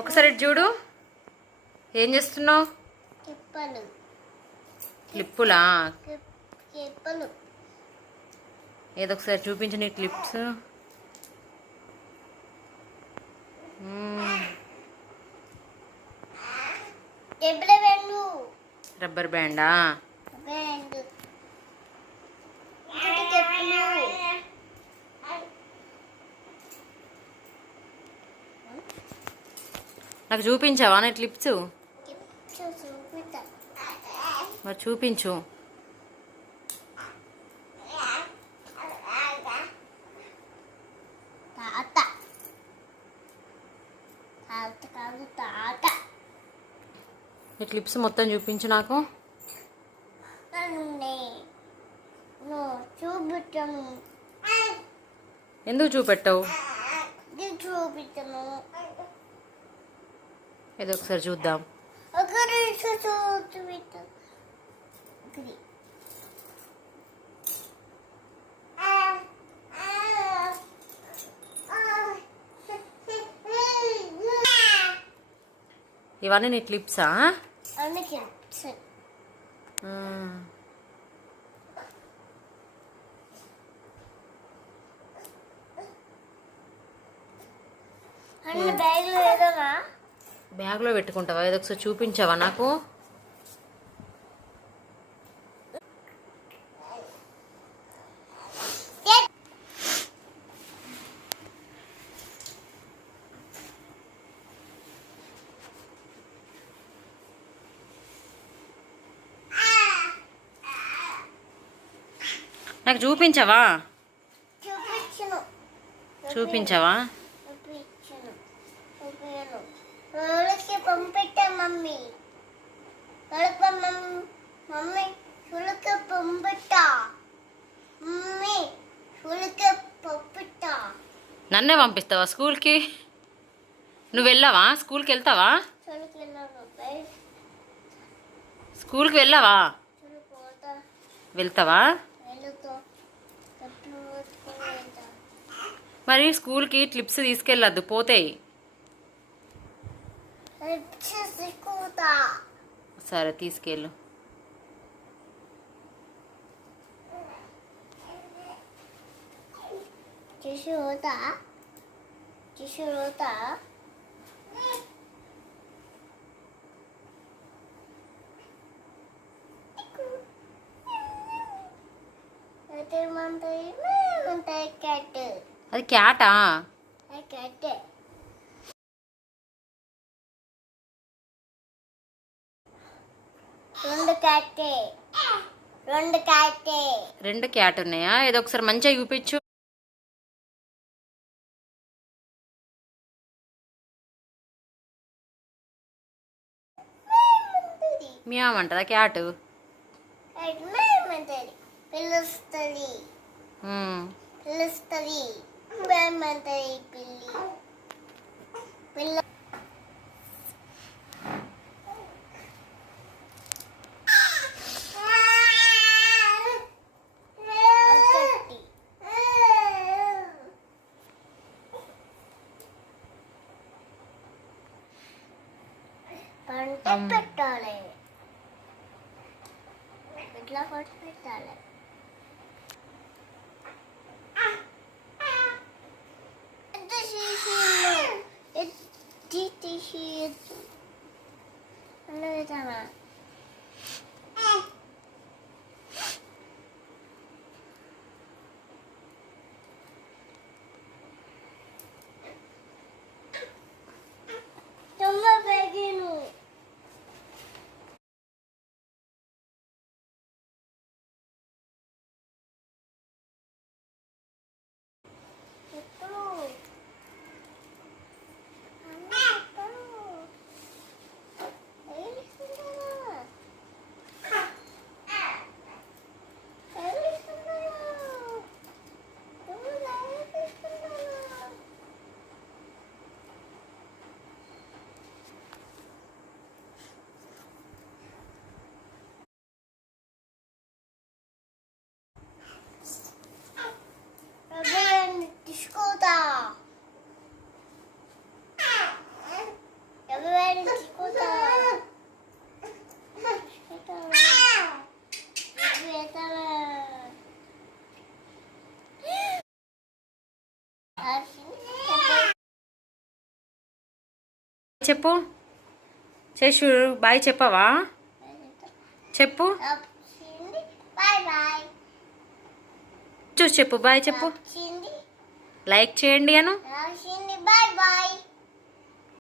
ఒకసారి ఇటు చూడు. ఏం చేస్తున్నావు? క్లిప్పులా? ఏదో ఒకసారి చూపించు నీ క్లిప్స్. రబ్బర్ బ్యాండా? నాకు చూపించావా నీ క్లిప్స్? మరి చూపించు. నీ క్లిప్స్ మొత్తం చూపించు నాకు. ఎందుకు చూపెట్టావు? ఏదో ఒకసారి చూద్దాం. ఇవన్నీ నీ క్లిప్సా? బ్యాగ్లో పెట్టుకుంటావా? ఏదో ఒకసారి చూపించావా నాకు? నాకు చూపించవా? చూపించవా? పంపిట్టా మమ్మీ. మమ్మీ సులక పంపిట్టా. మమ్మీ సులక పంపిట్టా. నన్నే పంపిస్తావా స్కూల్కి? నువ్వు వెళ్ళావా? స్కూల్కి వెళ్తావా? స్కూల్కి వెళ్ళావా? వెళ్తావా? మరి స్కూల్కి క్లిప్స్ తీసుకెళ్ళద్దు, పోతాయి. సరే తీసుకెళ్ళు. అది క్యాటా? రెండు క్యాట్ ఉన్నాయా? ఏదో ఒకసారి మంచిగా చూపించు. మియామంటదా క్యాట్? పిలుస్తుంది. పిల్ల పెట్టాలి. ఇట్లా కొట్టి పెట్టాలి. చెప్పు శేషు బాయ్ చెప్పవా చెప్పు బాయ్ బాయ్ చూసి చెప్పు బాయ్ చెప్పు లైక్ చేయండి అను